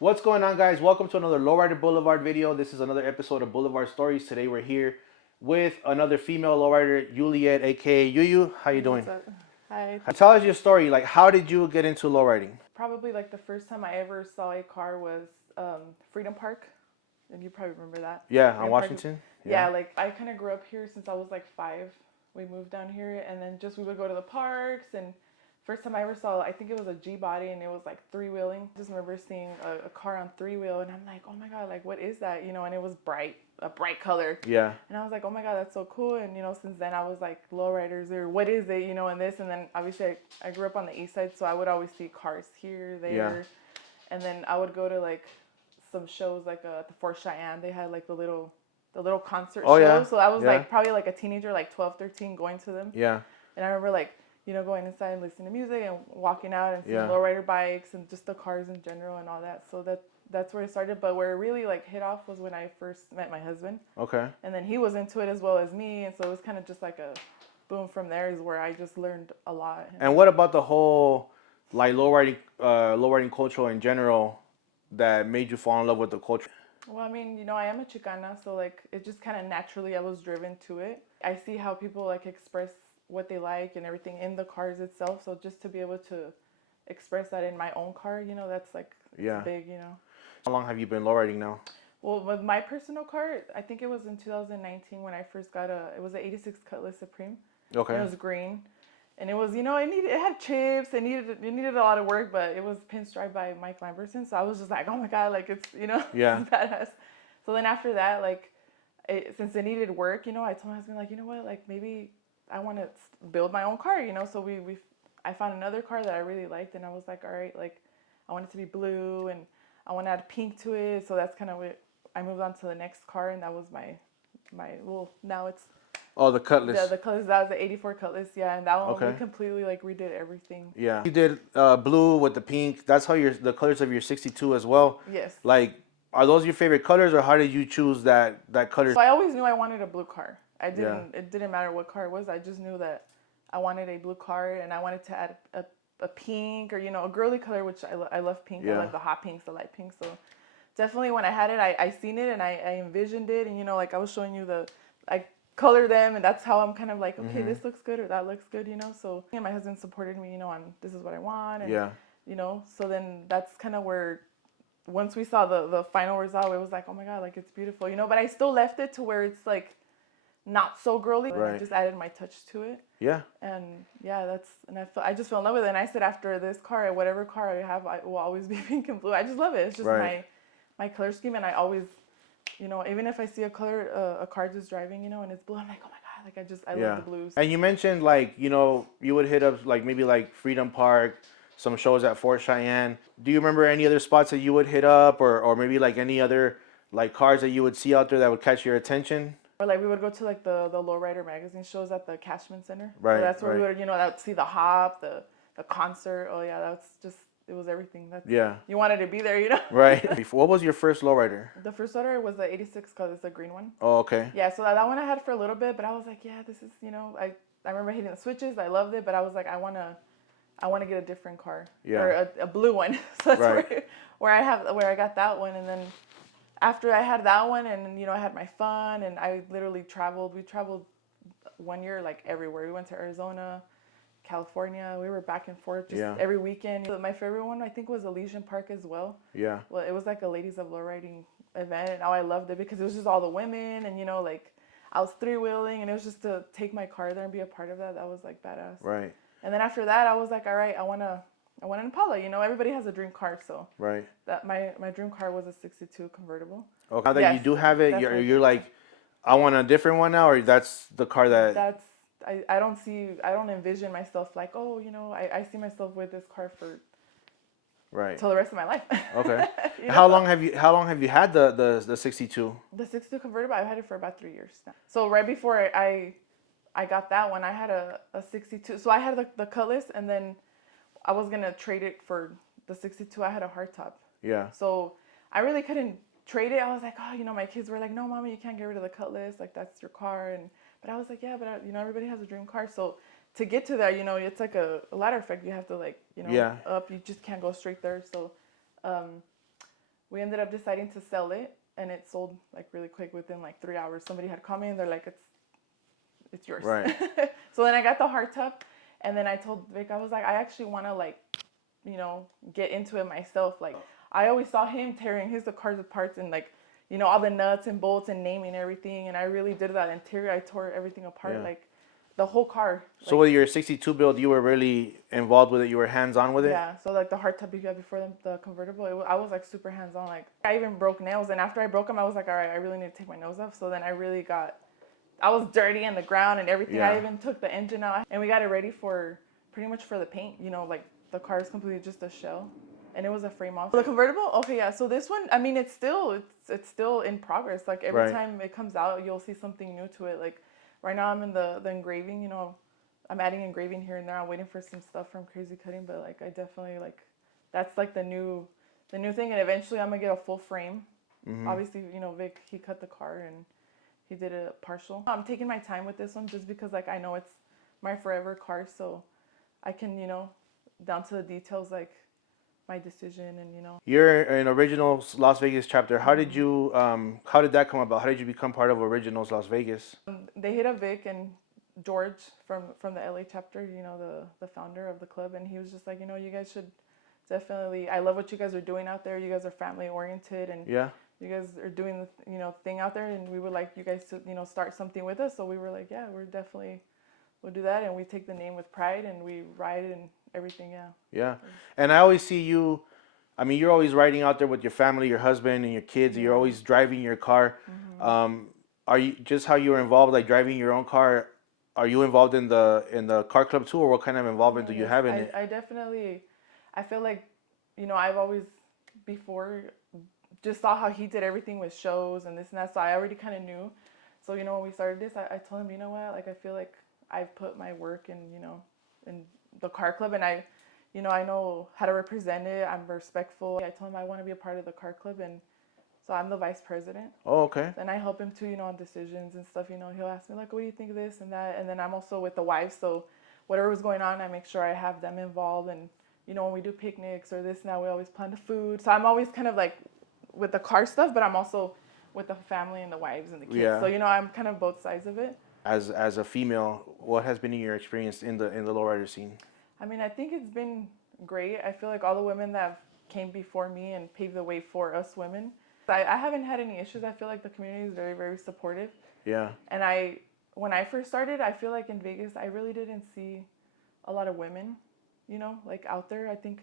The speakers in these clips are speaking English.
What's going on, guys? Welcome to another Lowrider Boulevard video. This is another episode of Boulevard Stories. Today we're here with another female lowrider, Yuliet, aka Yuyu. How you Hey, doing? what's up? Hi. Tell us your story. Like, how did you get into lowriding? Probably like the first time I ever saw a car was Freedom Park, and you probably remember that. Yeah, on Freedom Park. Washington. Yeah, like I kind of grew up here since I was like 5. We moved down here, and then just we would go to the parks. And first time I ever saw, I think it was a G body, and it was like three wheeling. Just remember seeing a car on three wheel, and I'm like, oh my god, like what is that? And it was a bright color. Yeah. And I was like, oh my god, that's so cool. And since then I was like, lowriders or what is it? And this, and then obviously I grew up on the east side, so I would always see cars here, there. Yeah. And then I would go to like some shows like at the Fort Cheyenne. They had like the little concert shows. Yeah. So I was Yeah. like probably like a teenager, like 12, 13, going to them. Yeah. And I remember like, going inside and listening to music and walking out and seeing Yeah. lowrider bikes and just the cars in general and all that. So that's where it started. But where it really like hit off was when I first met my husband. Okay. And then he was into it as well as me. And so it was kind of just like a boom from there is where I just learned a lot. And what about the whole like lowriding culture in general that made you fall in love with the culture? Well, I mean, I am a Chicana, so like it just kind of naturally I was driven to it. I see how people like express what they like and everything in the cars itself. So just to be able to express that in my own car, that's like Yeah. big, How long have you been lowriding now? Well, with my personal car, I think it was in 2019 when I first got it was an 86 Cutlass Supreme. Okay. And it was green. And it was, it had chips. It needed a lot of work, but it was pinstriped by Mike Lamberson. So I was just like, oh my God, like it's, Yeah. it's badass. So then after that, like, since it needed work, I told my husband, like, you know what, like maybe I want to build my own car, So I found another car that I really liked, and I was like, all right, like, I want it to be blue, and I want to add pink to it. So that's kind of what I moved on to the next car, and that was my now it's. Oh, the Cutlass. The Cutlass, that was the 84 Cutlass, yeah, and that one Okay. we completely like redid everything. Yeah. You did blue with the pink. That's how the colors of your 62 as well. Yes. Like, are those your favorite colors, or how did you choose that color? So I always knew I wanted a blue car. Yeah. It didn't matter what car it was. I just knew that I wanted a blue car, and I wanted to add a pink or a girly color, which I love pink. Yeah. I love the hot pinks, the light pinks. So definitely when I had it, I seen it and I envisioned it, and like I was showing you I color them, and that's how I'm kind of like, okay, this looks good or that looks good, So and my husband supported me, on this is what I want, and Yeah. So then that's kind of where once we saw the final result, it was like, oh my God, like it's beautiful, But I still left it to where it's like not so girly. Right. I just added my touch to it. Yeah. And yeah, I just fell in love with it. And I said after this car, whatever car I have, I will always be pink and blue. I just love it. It's just Right. my color scheme, and I always, even if I see a color, a car just driving, and it's blue, I'm like, oh my God, like I Yeah. love the blues. And you mentioned like, you would hit up like maybe like Freedom Park, some shows at Fort Cheyenne. Do you remember any other spots that you would hit up, or maybe like any other like cars that you would see out there that would catch your attention? Or like we would go to like the Lowrider magazine shows at the Cashman Center. Right. So that's where right. we would, that would see the hop, the concert. Oh yeah, that's just, it was everything. Yeah. You wanted to be there, Right. What was your first lowrider? The first lowrider was the 86 Cutlass, the green one. Oh, okay. Yeah, so that one I had for a little bit, but I was like, yeah, this is, I remember hitting the switches. I loved it, but I was like, I want to get a different car. Yeah. Or a blue one. So that's Right. where I got that one. And then after I had that one, and I had my fun, and I literally traveled. We traveled one year like everywhere. We went to Arizona, California. We were back and forth just every weekend. My favorite one I think was Elysian Park as well. Yeah. Well, it was like a ladies of lowriding event, and I loved it because it was just all the women, and like I was three-wheeling, and it was just to take my car there and be a part of that. That was like badass. Right. And then after that, I was like, all right, I want an Impala. Everybody has a dream car, so Right. that my dream car was a 62 convertible. Okay. Now that you do have it, you're like, I want a different one now, or that's the car that. I don't envision myself like, oh, I see myself with this car for Right. till the rest of my life. Okay. How long have you had the 62? The 62 convertible, I've had it for about 3 years now. So right before I got that one, I had a 62. So I had the Cutlass, and then I was gonna trade it for the 62. I had a hardtop. Yeah. So I really couldn't trade it. I was like, oh, my kids were like, no, Mama, you can't get rid of the Cutlass. Like that's your car. But I was like, yeah, but everybody has a dream car. So to get to that, it's like a ladder effect. You have to like, Yeah. up. You just can't go straight there. So we ended up deciding to sell it, and it sold like really quick within like 3 hours. Somebody had come in, they're like, it's yours. Right. So then I got the hardtop, and then I told Vic, I was like, I actually want to like, get into it myself. Like I always saw him tearing his cars apart and like, all the nuts and bolts and naming everything, and I really did that interior. I tore everything apart, Yeah. like the whole car. So Like, with your 62 build, you were really involved with it. You were hands on with it. yeah, so like the hardtop you got before the convertible, I was like super hands on. Like I even broke nails, and after I broke them, I was like, all right, I really need to take my nails off. So then I was dirty in the ground and everything. Yeah. I even took the engine out, and we got it ready for pretty much for the paint. Like the car is completely just a shell, and it was a frame off. The convertible, okay, yeah. So this one, I mean, it's still in progress. Like every Right. time it comes out, you'll see something new to it. Like right now, I'm in the engraving. I'm adding engraving here and there. I'm waiting for some stuff from Crazy Cutting, but like I definitely like that's like the new thing, and eventually I'm gonna get a full frame. Obviously, Vic, he cut the car and he did a partial. I'm taking my time with this one just because like I know it's my forever car, so I can, down to the details, like my decision and You're in Originals Las Vegas chapter. How did that come about? How did you become part of Originals Las Vegas? they hit up Vic and George from the LA chapter, the founder of the club, and he was just like, you guys should definitely. I love what you guys are doing out there. You guys are family oriented, and Yeah. you guys are doing the thing out there, and we would like you guys to start something with us. So we were like, yeah, we'll do that, and we take the name with pride, and we ride and everything. Yeah. Yeah. And I always see you. I mean, you're always riding out there with your family, your husband, and your kids. You're Yeah. always driving your car. Um, are you just how you were involved, like driving your own car? Are you involved in the car club too, or what kind of involvement do you Yes, have in it? I definitely, I feel like, I've always before just saw how he did everything with shows and this and that, so I already kind of knew. So, when we started this, I told him, you know what, like I feel like I've put my work in the car club, and I know how to represent it. I'm respectful. I told him I want to be a part of the car club, and so I'm the vice president. Oh, okay. And I help him too, on decisions and stuff. He'll ask me like, "What do you think of this and that?" And then I'm also with the wives, so whatever was going on, I make sure I have them involved. And when we do picnics or this and that, we always plan the food. So I'm always kind of like with the car stuff, but I'm also with the family and the wives and the kids. Yeah. So I'm kind of both sides of it. As a female, what has been your experience in the lowrider scene? I mean, I think it's been great. I feel like all the women that came before me and paved the way for us women. I haven't had any issues. I feel like the community is very, very supportive. Yeah. And when I first started, I feel like in Vegas, I really didn't see a lot of women, like out there. I think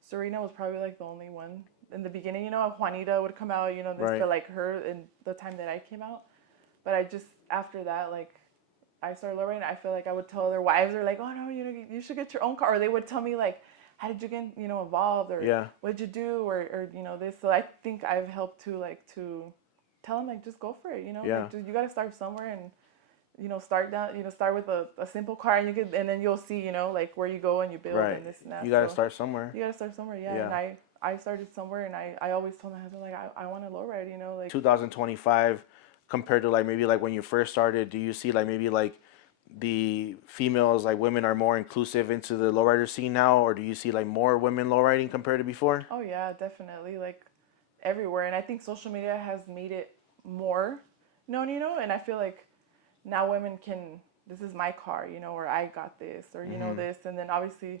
Serena was probably like the only one in the beginning. Juanita would come out, this Right. to like her in the time that I came out. But after that, like, I started lowriding. I feel like I would tell their wives, they're like, oh no, you should get your own car. Or they would tell me like, how did you get, involved? Or Yeah. what did you do? Or this. So I think I've helped to tell them like, just go for it, Yeah. Like, you got to start somewhere and, start down, start with a simple car and then you'll see, like where you go and you build Right. and this and that. You got to So start somewhere. you got to start somewhere. Yeah. Yeah. And I started somewhere, and I always told my husband like, I want to lowride, like 2025 compared to like maybe like when you first started, do you see like maybe like the females, like women, are more inclusive into the lowrider scene now, or do you see like more women lowriding compared to before? Oh yeah, definitely. Like everywhere. And I think social media has made it more known, and I feel like now women can, this is my car, or I got this, or this. And then obviously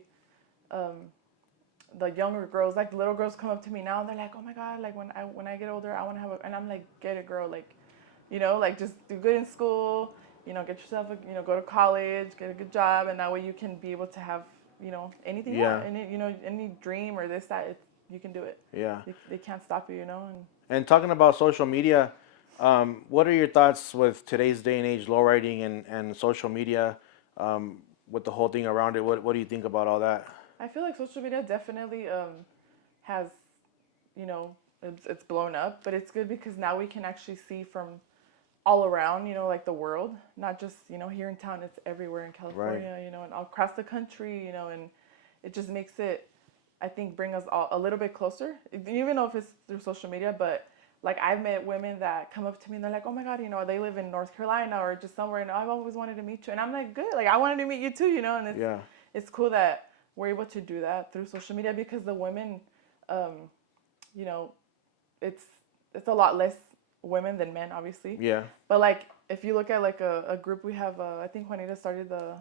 the younger girls, like the little girls come up to me now and they're like, oh my God, like when I get older, I want to have and I'm like, get it, girl. Like, like just do good in school, get yourself go to college, get a good job, and that way you can be able to have, anything you Yeah. want, any dream or this, that, you can do it. Yeah. They can't stop you, And talking about social media, what are your thoughts with today's day and age, lowriding and social media, with the whole thing around it? What do you think about all that? I feel like social media definitely has, it's blown up, but it's good because now we can actually see from all around, like the world, not just, here in town, it's everywhere in California, and all across the country, and it just makes it, I think, bring us all a little bit closer, even though if it's through social media. But like I've met women that come up to me and they're like, oh my God, they live in North Carolina or just somewhere, and I've always wanted to meet you. And I'm like, good, like I wanted to meet you too, and Yeah. it's cool that we're able to do that through social media because the women, you know, it's a lot less women than men, obviously. Yeah. But like if you look at like a group, we have I think Juanita started the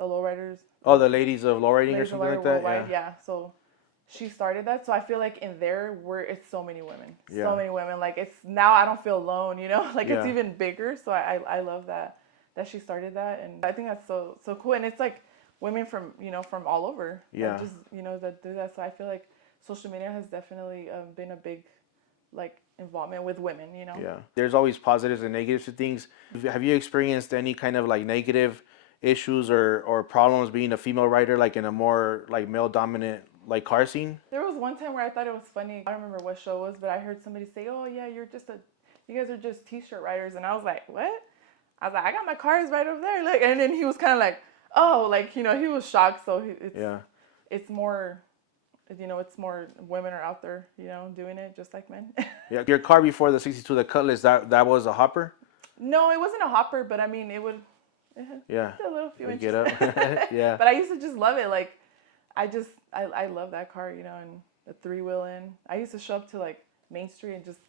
lowriders. Oh, the ladies of lowriding or Ladies of something like Lowrider that. Worldwide, Yeah. yeah. So she started that. So I feel like in there, it's so many women, Yeah. so many women. Like it's now I don't feel alone, you know. Like it's Yeah. even bigger. So I love that she started that, and I think that's so cool. And it's like women from from all over, Yeah. that just that do that. So I feel like social media has definitely been a big like involvement with women, you know. Yeah. There's always positives and negatives to things. Have you experienced any kind of like negative issues or problems being a female rider, like in a more like male dominant like car scene? There was one time where I thought it was funny. I don't remember what show it was, but I heard somebody say, "Oh yeah, you guys are just t-shirt riders," and I was like, "What?" I was like, "I got my cars right over there." Like, and then he was kind of like, "Oh," like he was shocked. So Yeah. it's more, it's more women are out there, doing it just like men. Yeah. Your car before the 62, the Cutlass, that was a hopper? No, it wasn't a hopper, but I mean, it had Yeah. a little few Like, inches. get up. Yeah. But I used to just love it. Like, I love that car, and the three-wheel in. I used to show up to like Main Street and just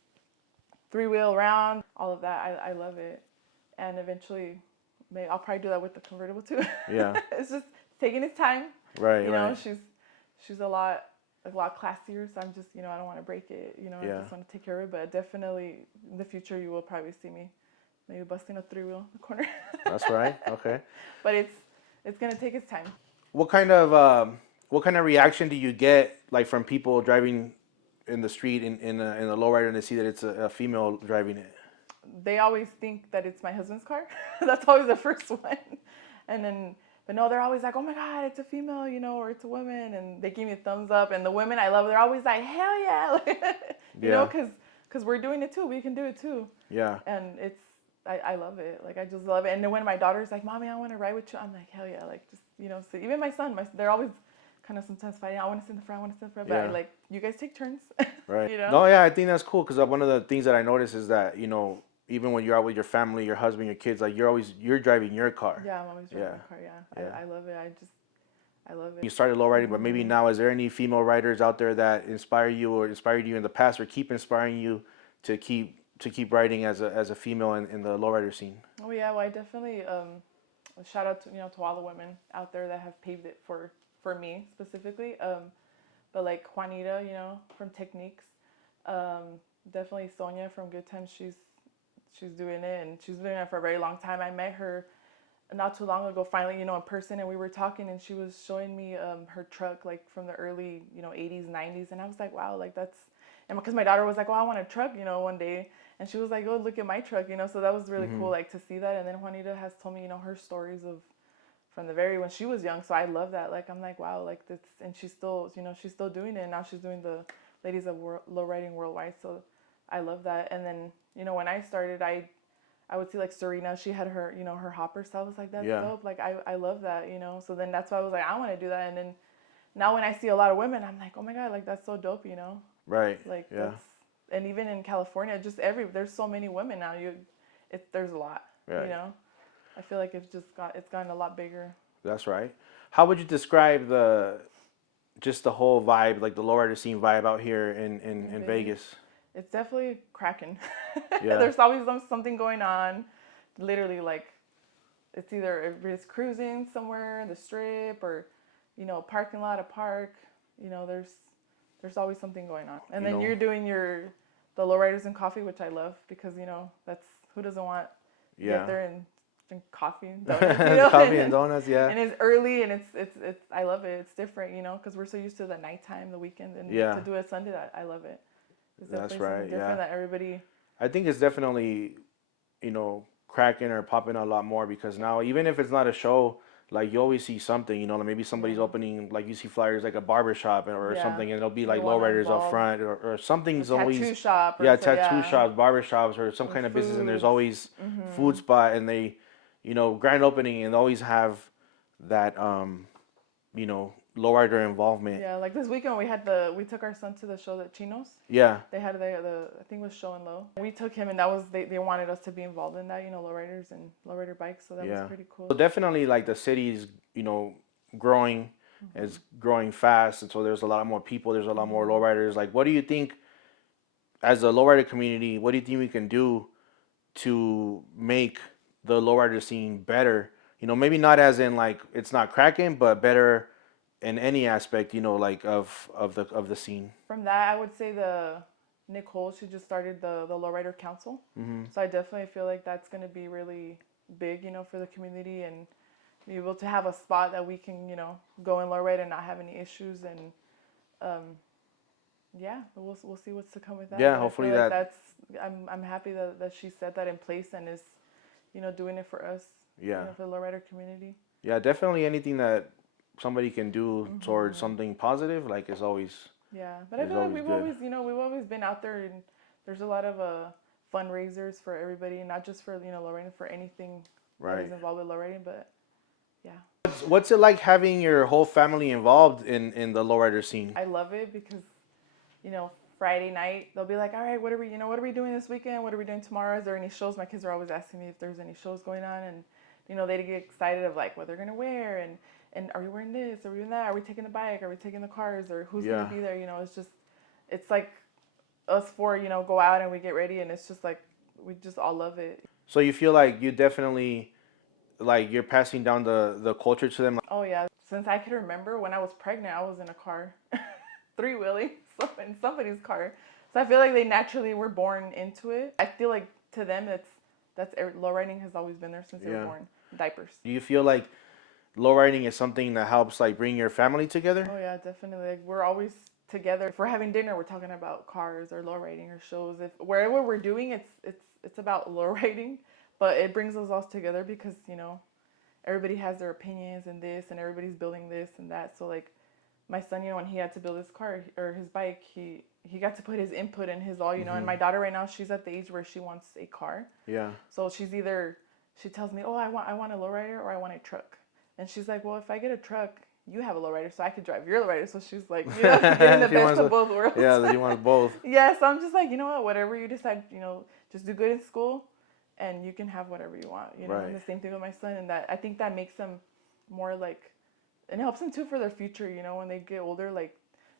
three-wheel around, all of that. I love it. And eventually, maybe I'll probably do that with the convertible too. Yeah. It's just taking its time. Right. Right. She's a lot classier, so I'm just, I don't want to break it, I Yeah. just want to take care of it. But definitely in the future, you will probably see me maybe busting a three-wheel in the corner. That's right. Okay. But it's gonna take its time. What kind of reaction do you get like from people driving in the street in a lowrider and they see that it's a female driving it? They always think that it's my husband's car. That's always the first one. And then, but no, they're always like, "Oh my God, it's a female, or it's a woman." And they give me a thumbs up. And the women I love, they're always like, "Hell yeah." Yeah. Because we're doing it too. We can do it too. Yeah. And I love it. Like, I just love it. And then when my daughter's like, "Mommy, I want to ride with you," I'm like, "Hell yeah." Like, just, so even my son, they're always kind of sometimes fighting. "I want to sit in the front, I want to sit in the front." But Yeah. I like, you guys take turns. Right. You know? No, yeah, I think that's cool because one of the things that I notice is that, even when you're out with your family, your husband, your kids, like you're driving your car. Yeah, I'm always driving Yeah. my car. Yeah. Yeah. I love it. I love it. You started low riding, but maybe now, is there any female riders out there that inspire you or inspired you in the past or keep inspiring you to keep riding as a female in the lowrider scene? Oh yeah, well I definitely shout out to to all the women out there that have paved it for me specifically. But like Juanita, from Techniques, definitely Sonia from Good Times. She's doing it, and she's doing it for a very long time. I met her not too long ago, finally, in person, and we were talking, and she was showing me her truck, like from the early 80s, 90s, and I was like, wow, like that's, and because my daughter was like, "Oh, I want a truck," one day, and she was like, "Oh, look at my truck," so that was really cool, like to see that. And then Juanita has told me, her stories of from the very when she was young, so I love that. Like I'm like, wow, like that's, and she's still, she's still doing it, and now she's doing the Ladies of Lowriding Worldwide, so I love that. And then when I started, I would see like Serena, she had her, her hopper, so I was like, that's Yeah. dope. Like I love that, So then that's why I was like, I want to do that. And then now when I see a lot of women, I'm like, oh my God, like that's so dope, Right. Like Yeah. and even in California, just there's so many women now. There's a lot, Right. I feel like it's gotten a lot bigger. That's right. How would you describe just the whole vibe, like the lowrider scene vibe out here in Vegas? It's definitely cracking. Yeah. There's always something going on. Literally, like, it's either everybody's cruising somewhere in the strip or, parking lot, a park. There's always something going on. And then you're doing the lowriders and coffee, which I love because, that's, who doesn't want to get there and drink coffee and donuts, Coffee and donuts, yeah. And it's early and it's I love it. It's different, because we're so used to the nighttime, the weekend, and Yeah. to do it Sunday, I love it. It's That's definitely right, something different yeah. that everybody. I think it's definitely, cracking or popping a lot more because now, even if it's not a show, like you always see something, like maybe somebody's opening, like you see flyers like a barber shop or Yeah. something, and it'll be They like wanna lowriders up involve front or something's a always. tattoo shop or Yeah, so, tattoo yeah. shops, barber shops, or some Or kind of business, and there's foods. always food spot, and they, grand opening, and always have that, lowrider involvement. Yeah, like this weekend we took our son to the show at Chinos. Yeah. They had the I think it was Show and Low. We took him, and that was they wanted us to be involved in that, lowriders and lowrider bikes, so that was pretty cool. So definitely, like the city's, growing, is growing fast, and so there's a lot more people. There's a lot more lowriders. Like, what do you think? as a lowrider community, what do you think we can do to make the lowrider scene better? You know, maybe not as in like it's not cracking, but better in any aspect. You know, like of the scene. From that, I would say the Nicole, she just started the Lowrider Council. Mm-hmm. So I definitely feel like that's going to be really big, for the community, and be able to have a spot that we can, go and lowride and not have any issues. And um, yeah, we'll see what's to come with that. Yeah, But I hopefully feel like that. I'm happy that she set that in place and is, doing it for us, Yeah, for the lowrider community. yeah, definitely anything that somebody can do towards Mm-hmm. something positive, like Yeah, but I is feel like always good. we've always been out there, and there's a lot of fundraisers for everybody, not just for lowriding, for anything that is Right. involved with lowriding. But yeah, What's it like having your whole family involved in the lowrider scene? I love it because Friday night they'll be like, all right, what are we doing this weekend? What are we doing tomorrow? Is there any shows? My kids are always asking me if there's any shows going on, and they get excited of like what they're gonna wear, and are we wearing this? Are we doing that? Are we taking the bike? Are we taking the cars? Or who's Yeah. gonna be there? It's like us four, go out and we get ready, and it's just like we just all love it. So you feel like you definitely like you're passing down the culture to them. Oh yeah, since I can remember when I was pregnant, I was in a car, three wheeling, so in somebody's car. So I feel like they naturally were born into it. I feel like to them, low riding has always been there since they were Yeah. born. Diapers. Do you feel like lowriding is something that helps like bring your family together? Oh yeah, definitely. Like we're always together. If we're having dinner, we're talking about cars or low riding or shows. If wherever we're doing, it's about low riding, but it brings us all together because everybody has their opinions and this, and everybody's building this and that. So like my son, when he had to build his car or his bike, he got to put his input and his all, And my daughter right now, she's at the age where she wants a car. Yeah. So she tells me, oh, I want a lowrider or I want a truck. And she's like, well, if I get a truck, you have a lowrider, so I could drive your lowrider. So she's like, getting the best of both worlds. Yeah, that you want both. Yeah, so I'm just like, whatever you decide, just do good in school, and you can have whatever you want, Right. And the same thing with my son, and that I think that makes them more like, and it helps them too for their future, when they get older, like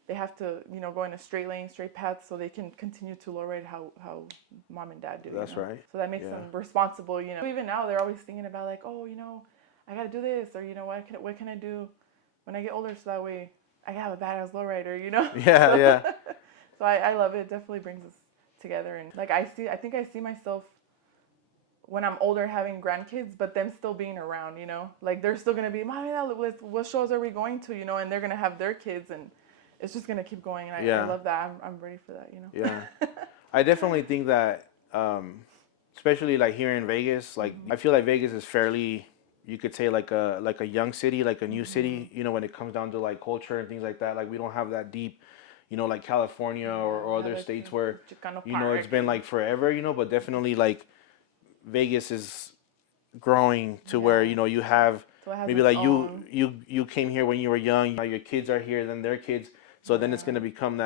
they have to, go in a straight lane, straight path, so they can continue to lowride how mom and dad do. That's right. So that makes them responsible, Even now, they're always thinking about like, oh, I gotta do this, or what can I do when I get older, so that way I can have a badass lowrider, Yeah, yeah. So I love it. It definitely brings us together, and like I think I see myself when I'm older having grandkids, but them still being around, like they're still gonna be, mommy, what shows are we going to, and they're gonna have their kids, and it's just gonna keep going. And I love that. I'm ready for that, Yeah. I definitely think that, especially like here in Vegas, like I feel like Vegas is fairly, you could say like a young city, like a new city, when it comes down to like culture and things like that. Like we don't have that deep, like California or other states where, it's been like forever, but definitely like Vegas is growing to where, you have maybe like you came here when you were young, now your kids are here, then their kids. So then it's going to become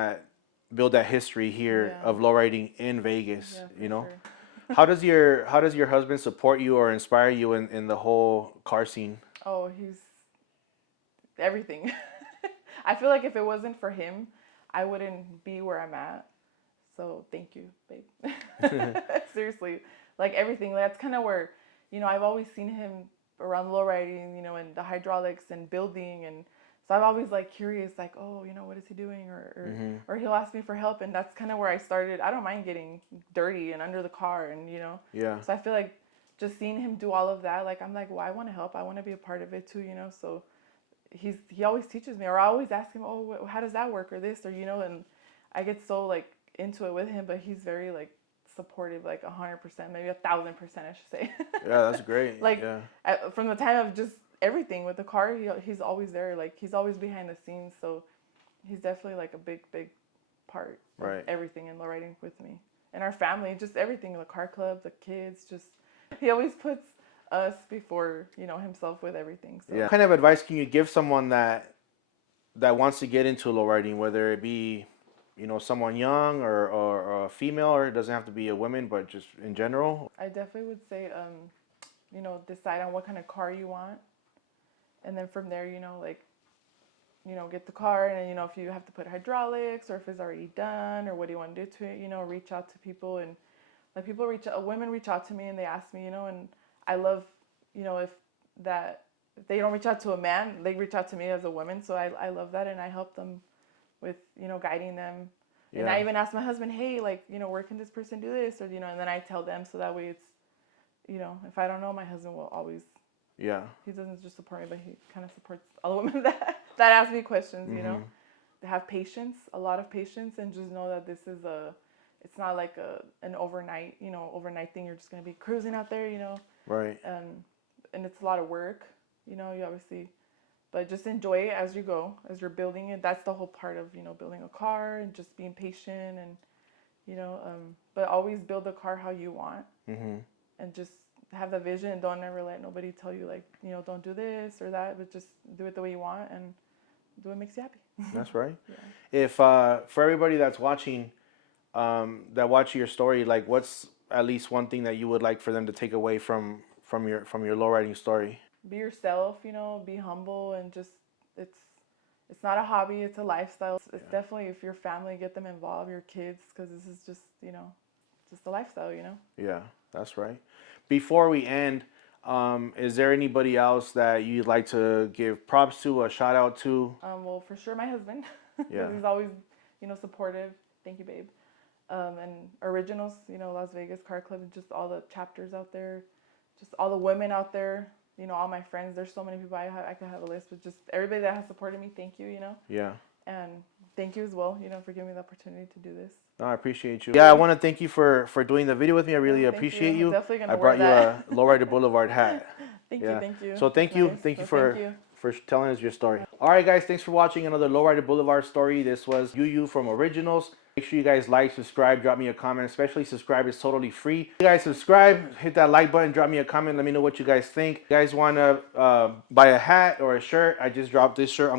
build that history here of lowriding in Vegas, Sure. How does your husband support you or inspire you in the whole car scene? Oh, he's everything. I feel like if it wasn't for him, I wouldn't be where I'm at. So thank you, babe. Seriously, like everything. That's kind of where, I've always seen him around lowriding, and the hydraulics and building, and so I'm always like curious, like, oh, what is he doing, or he'll ask me for help, and that's kind of where I started. I don't mind getting dirty and under the car, and Yeah. So I feel like just seeing him do all of that, like I'm like, well, I want to help. I want to be a part of it too, So he always teaches me, or I always ask him, oh, how does that work, or this, or and I get so like into it with him, but he's very like supportive, like 100%, maybe 1,000%, I should say. Yeah, that's great. Like yeah. from the time of just everything with the car, he's always there. Like he's always behind the scenes, so he's definitely like a big part of everything in lowriding with me and our family, just everything, the car club, the kids, just he always puts us before himself with everything. So. Yeah. What kind of advice can you give someone that wants to get into lowriding, whether it be someone young or a female, or it doesn't have to be a woman, but just in general? I definitely would say decide on what kind of car you want, and then from there, like get the car, and if you have to put hydraulics or if it's already done or what do you want to do to it, reach out to people. And like women reach out to me and they ask me, and I love, if they don't reach out to a man, they reach out to me as a woman. So I love that, and I help them with, guiding them. Yeah. And I even ask my husband, hey, like, where can this person do this? Or, and then I tell them, so that way it's, if I don't know, my husband will always, yeah, he doesn't just support me, but he kind of supports all the women that ask me questions, They have patience, a lot of patience, and just know that this is it's not like an overnight thing. You're just going to be cruising out there, Right. And it's a lot of work, you obviously, but just enjoy it as you go, as you're building it. That's the whole part of, building a car, and just being patient, and, but always build the car how you want, and just have the vision, and don't ever let nobody tell you, like, don't do this or that, but just do it the way you want and do what makes you happy. That's right. Yeah. If for everybody that's watching, that watch your story, like, what's at least one thing that you would like for them to take away from your lowriding story? Be yourself, be humble, and just it's not a hobby, it's a lifestyle. It's definitely, if your family, get them involved, your kids, because this is just just a lifestyle. Yeah, that's right. Before we end, is there anybody else that you'd like to give props to, a shout out to? Well, for sure, my husband. Yeah. He's always supportive. Thank you, babe. And OriginalS, Las Vegas Car Club, and just all the chapters out there, just all the women out there, all my friends. There's so many people. I could have a list, but just everybody that has supported me, thank you, Yeah. And thank you as well, for giving me the opportunity to do this. No, I appreciate you. Yeah, I want to thank you for doing the video with me. I really appreciate you. I'm definitely gonna I brought wear that. you a Lowrider Boulevard hat. Thank you. So thank you. Nice. Thank you Well, for telling us your story. All right, guys, thanks for watching another Lowrider Boulevard story. This was Yuyu from OriginalS. Make sure you guys like, subscribe, drop me a comment. Especially subscribe, it's totally free. If you guys subscribe, hit that like button, drop me a comment. Let me know what you guys think. If you guys want to buy a hat or a shirt, I just dropped this shirt.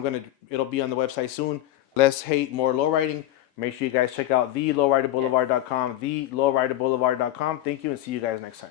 It'll be on the website soon. Less hate, more lowriding. Make sure you guys check out the lowriderboulevard.com, the lowriderboulevard.com. Thank you, and see you guys next time.